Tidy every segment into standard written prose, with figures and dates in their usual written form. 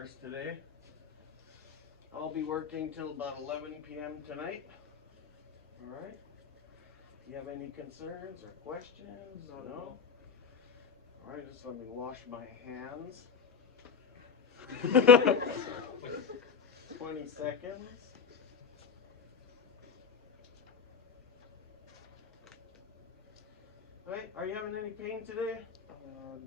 nurse today. I'll be working till about 11 p.m. tonight. All right. Do you have any concerns or questions? No? All right, just let me wash my hands. 20 seconds. All right, are you having any pain today? No.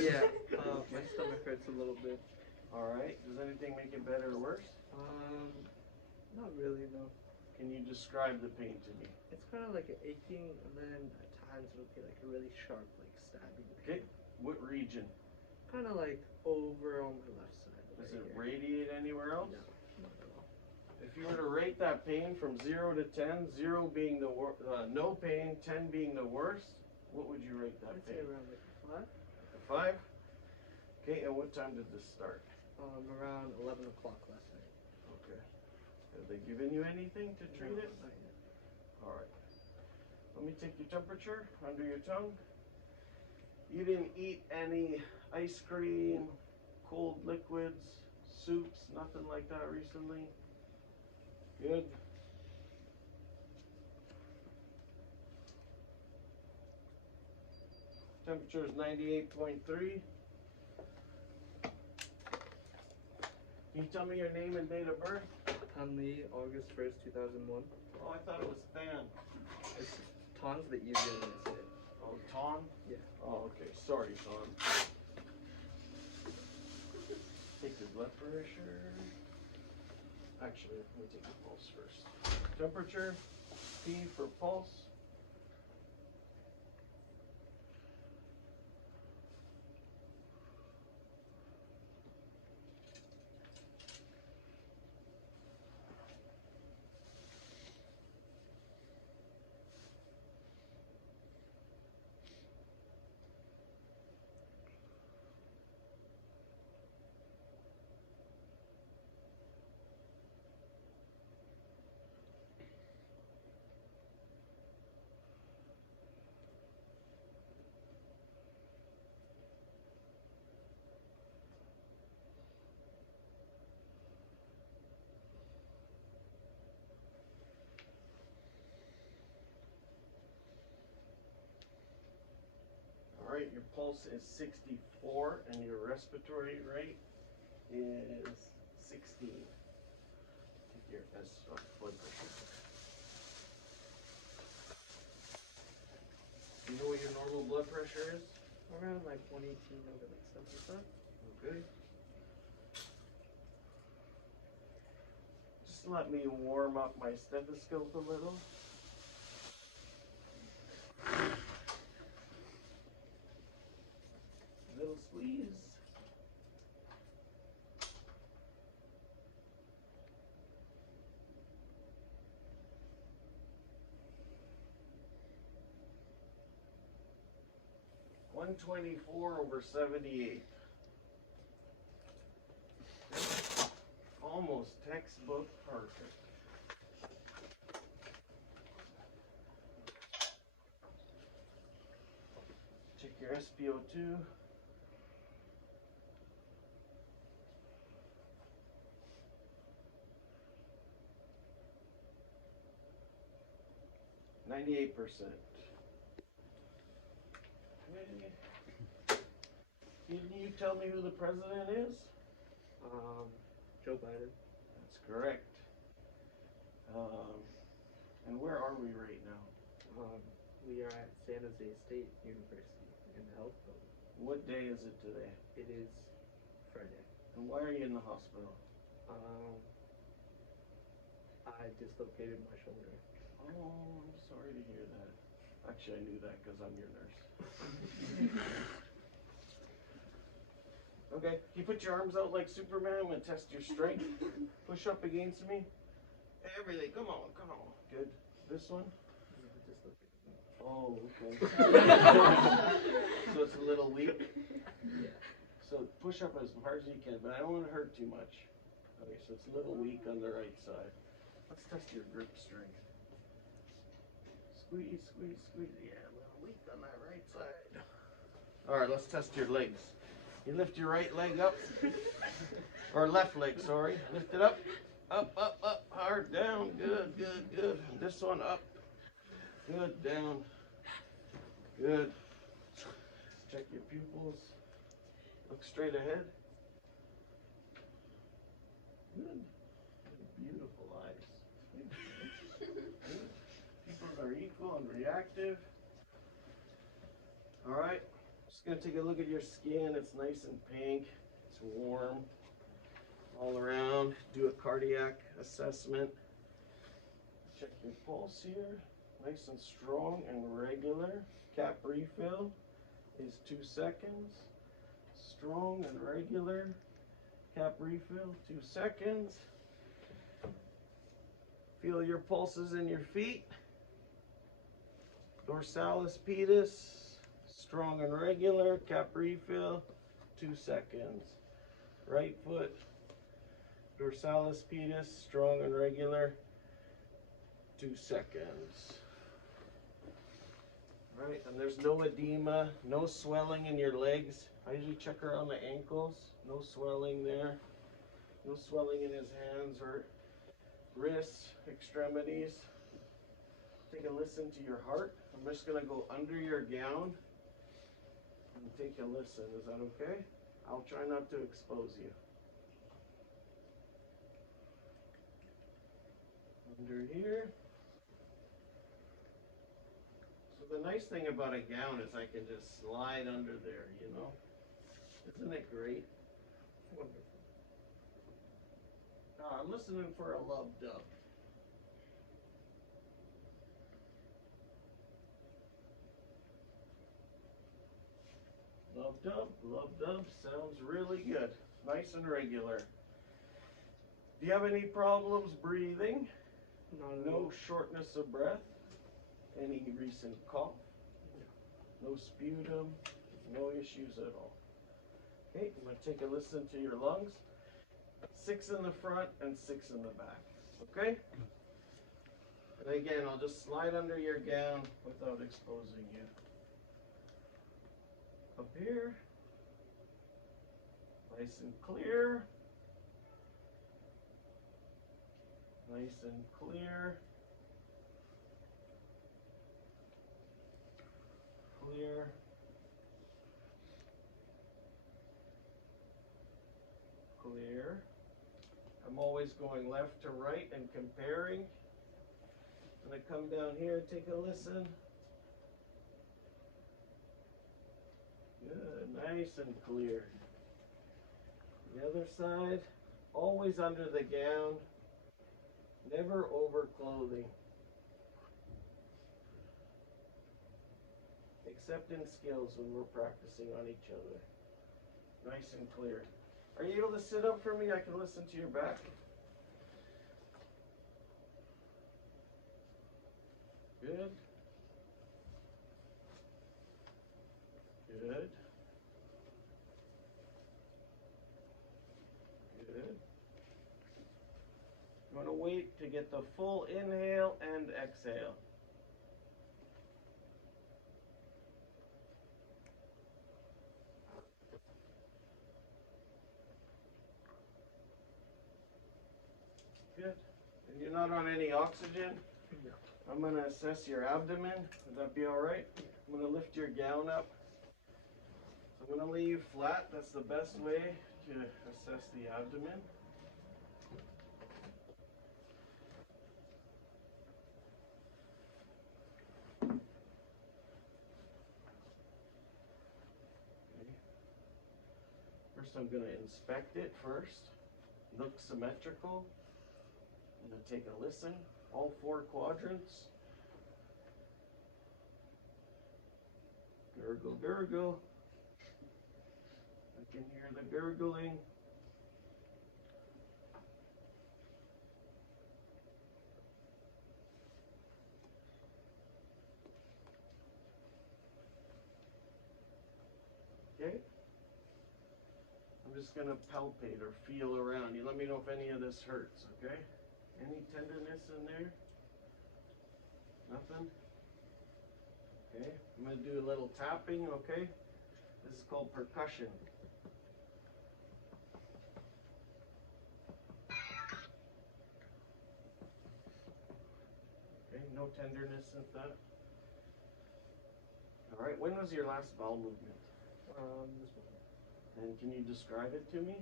Yeah, my stomach hurts a little bit. All right, does anything make it better or worse? Not really, no. Can you describe the pain to me? It's kind of like an aching, and then at times it'll be like a really sharp, like stabbing Okay, pain. what region? Kind of like over on my left side. Does it radiate anywhere else? No, not at all. If you were to rate that pain from 0 to 10, 0 being the no pain, 10 being the worst, what would you rate that I'd pain? say around like a 5. A 5? Okay, and what time did this start? Around 11 o'clock last night. Okay. Have they given you anything to treat it? Not yet. All right. Let me take your temperature under your tongue. You didn't eat any ice cream, cold liquids, soups, nothing like that recently? Good. Temperature is 98.3. Can you tell me your name and date of birth? Hanli, August 1st, 2001. Oh, I thought it was Fan. It's Ton's the easier way to say it. Oh, Ton? Yeah. Oh, okay. Sorry, Ton. Take your blood pressure. Actually, let me take your pulse first. Temperature, P for pulse. All right, your pulse is 64 and your respiratory rate is 16. Take your blood pressure. Do you know what your normal blood pressure is? Around like 118 over like 75. Okay. Just let me warm up my stethoscope a little. Little squeeze. (124/78). Almost textbook perfect. Check your SpO2. %. Can you tell me who the president is? Joe Biden. That's correct. And where are we right now? We are at San Jose State University in the health building. What day is it today? It is Friday. And why are you in the hospital? I dislocated my shoulder. Oh, I'm sorry to hear that. Actually, I knew that because I'm your nurse. Okay, can you put your arms out like Superman? I'm going to test your strength. Push up against me. Everything, come on, come on. Good. This one? Oh, okay. So it's a little weak? Yeah. So push up as hard as you can, but I don't want to hurt too much. Okay, so it's a little weak on the right side. Let's test your grip strength. Squeeze, squeeze, squeeze. Yeah, a little weak on that right side. All right, let's test your legs. You lift your right leg up, or left leg, sorry. Lift it up, up, up, up, hard, down, good, good, good. This one up, good, down, good. Check your pupils, look straight ahead. Good, beautiful eyes. Pupils are equal and reactive. All right, just gonna take a look at your skin. It's nice and pink, it's warm all around. Do a cardiac assessment. Check your pulse here, nice and strong and regular. Cap refill is 2 seconds. Strong and regular. Cap refill, 2 seconds. Feel your pulses in your feet. Dorsalis pedis, strong and regular. Cap refill, 2 seconds. Right foot, dorsalis pedis, strong and regular, 2 seconds. Right, and there's no edema, no swelling in your legs. I usually check around the ankles, no swelling there. No swelling in his hands or wrists, extremities. Take a listen to your heart. I'm just gonna go under your gown and take a listen. Is that okay? I'll try not to expose you. Under here. So the nice thing about a gown is I can just slide under there, you know? Isn't it great? Wonderful. I'm listening for a love dub. Love dub sounds really good. Nice and regular. Do you have any problems breathing? No shortness of breath? Any recent cough? No sputum? No issues at all. Okay, I'm going to take a listen to your lungs. 6 in the front and 6 in the back. Okay? And again, I'll just slide under your gown without exposing you. Up here. Nice and clear. Nice and clear. Clear. Clear. I'm always going left to right and comparing. I'm going to come down here and take a listen. Good, nice and clear. The other side, always under the gown, never over clothing. Except in skills when we're practicing on each other. Nice and clear. Are you able to sit up for me? I can listen to your back. Good. Good. Good. You want to wait to get the full inhale and exhale. Good. And you're not on any oxygen? No. I'm going to assess your abdomen. Would that be all right? I'm going to lift your gown up. So I'm going to lay you flat. That's the best way to assess the abdomen. Okay. First, I'm going to inspect it first. Look symmetrical. I'm going to take a listen. All 4 quadrants. Gurgle, gurgle. I can hear the gurgling. Okay. I'm just going to palpate or feel around. You let me know if any of this hurts, okay? Any tenderness in there? Nothing? Okay, I'm going to do a little tapping, okay? This is called percussion. No tenderness since that? Alright, when was your last bowel movement? This one. And can you describe it to me?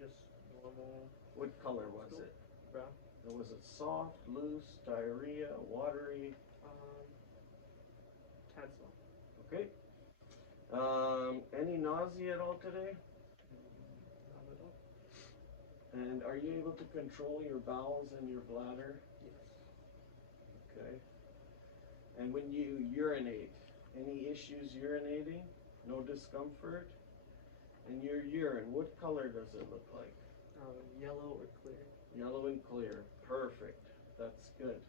Just normal. What color was it? Brown. And was it soft, loose, diarrhea, watery? Tad soft. Okay. Any nausea at all today? Not at all. And are you able to control your bowels and your bladder? Yes. Okay. And when you urinate, any issues urinating? No discomfort? And your urine, what color does it look like? Yellow or clear. Yellow and clear. Perfect. That's good.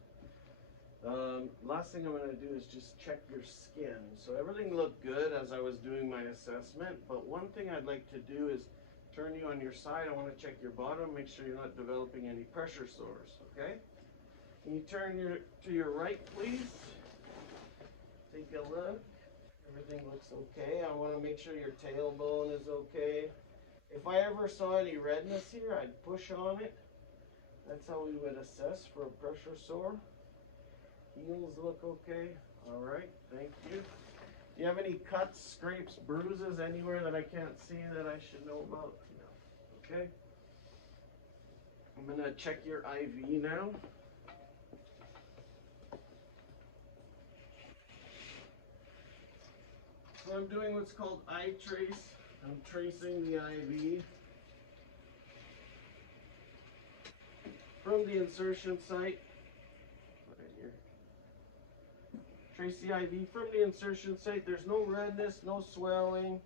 Last thing I'm going to do is just check your skin. So everything looked good as I was doing my assessment, but one thing I'd like to do is turn you on your side. I want to check your bottom, make sure you're not developing any pressure sores, okay? Can you turn to your right, please? Take a look. Everything looks okay. I want to make sure your tailbone is okay. If I ever saw any redness here, I'd push on it. That's how we would assess for a pressure sore. Heels look okay. All right, thank you. Do you have any cuts, scrapes, bruises anywhere that I can't see that I should know about? No. Okay. I'm gonna check your IV now. So I'm doing what's called eye trace. I'm tracing the IV from the insertion site. Right here. Trace the IV from the insertion site. There's no redness, no swelling.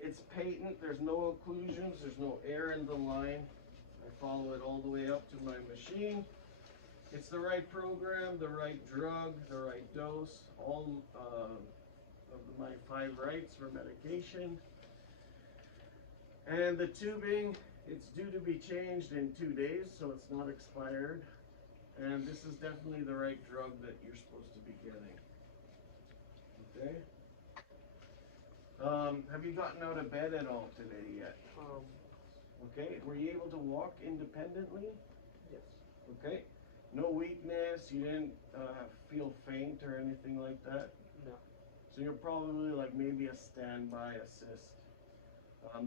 It's patent. There's no occlusions. There's no air in the line. I follow it all the way up to my machine. It's the right program, the right drug, the right dose. All of my 5 rights for medication. And the tubing, it's due to be changed in 2 days, so it's not expired. And this is definitely the right drug that you're supposed to be getting. Okay? Have you gotten out of bed at all today yet? Okay, were you able to walk independently? Yes. Okay. No weakness, you didn't feel faint or anything like that? No. So you're probably like maybe a standby assist.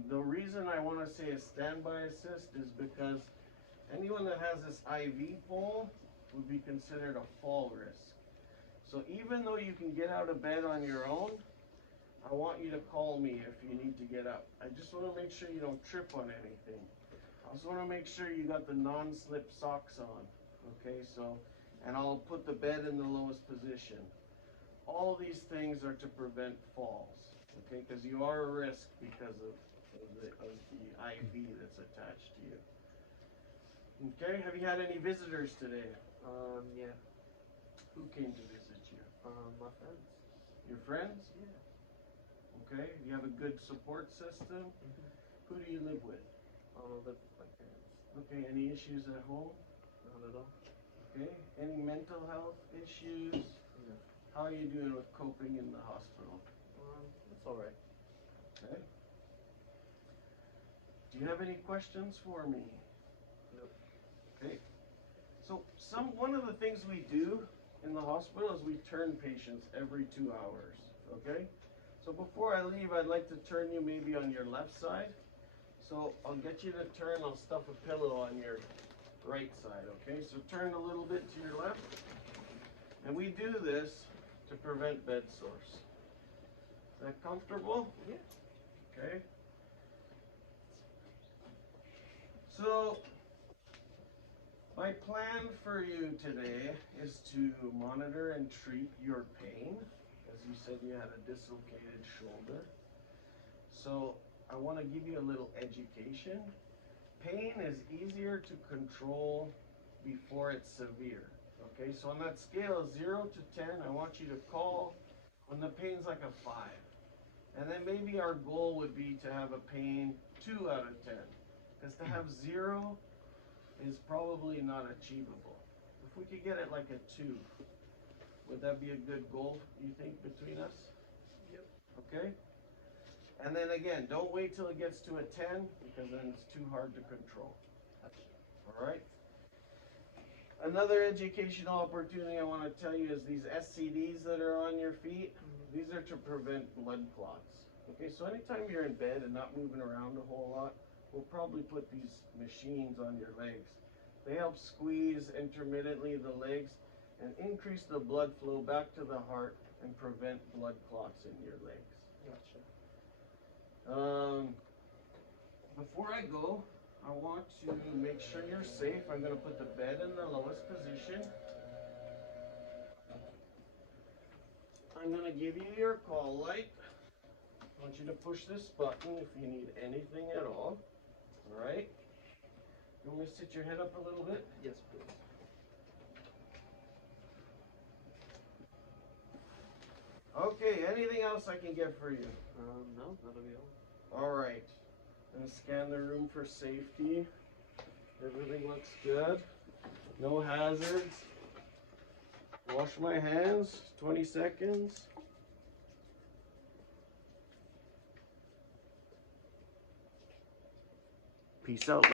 The reason I want to say a standby assist is because anyone that has this IV pole would be considered a fall risk. So even though you can get out of bed on your own, I want you to call me if you need to get up. I just want to make sure you don't trip on anything. I also want to make sure you got the non-slip socks on. Okay, so, and I'll put the bed in the lowest position. All these things are to prevent falls, okay, because you are a risk because of the IV that's attached to you. Okay, have you had any visitors today? Yeah. Who came to visit you? My friends. Your friends? Yeah. Okay, you have a good support system? Who do you live with? I live with my parents. Okay, any issues at home? Not at all. Okay, any mental health issues? No. How are you doing with coping in the hospital? It's alright. Okay. Do you have any questions for me? Nope. Okay. So one of the things we do in the hospital is we turn patients every 2 hours. Okay. So before I leave, I'd like to turn you maybe on your left side. So I'll get you to turn. I'll stuff a pillow on your right side. Okay. So turn a little bit to your left. And we do this to prevent bed sores. Is that comfortable? Yeah. Okay. So, my plan for you today is to monitor and treat your pain. As you said, you had a dislocated shoulder. So, I want to give you a little education. Pain is easier to control before it's severe. Okay, so on that scale of 0 to 10, I want you to call when the pain's like a 5. And then maybe our goal would be to have a pain 2 out of 10. Because to have 0 is probably not achievable. If we could get it like a 2, would that be a good goal, you think, between us? Yep. Okay? And then again, don't wait till it gets to a 10, because then it's too hard to control. Gotcha. All right? Another educational opportunity I want to tell you is these SCDs that are on your feet. These are to prevent blood clots. Okay, so anytime you're in bed and not moving around a whole lot, we'll probably put these machines on your legs. They help squeeze intermittently the legs and increase the blood flow back to the heart and prevent blood clots in your legs. Gotcha. Before I go, I want to make sure you're safe. I'm going to put the bed in the lowest position. I'm going to give you your call light. I want you to push this button if you need anything at all. All right? You want me to sit your head up a little bit? Yes, please. Okay, anything else I can get for you? No, that'll be all. All right. I'm going to scan the room for safety. Everything looks good. No hazards. Wash my hands, 20 seconds. Peace out.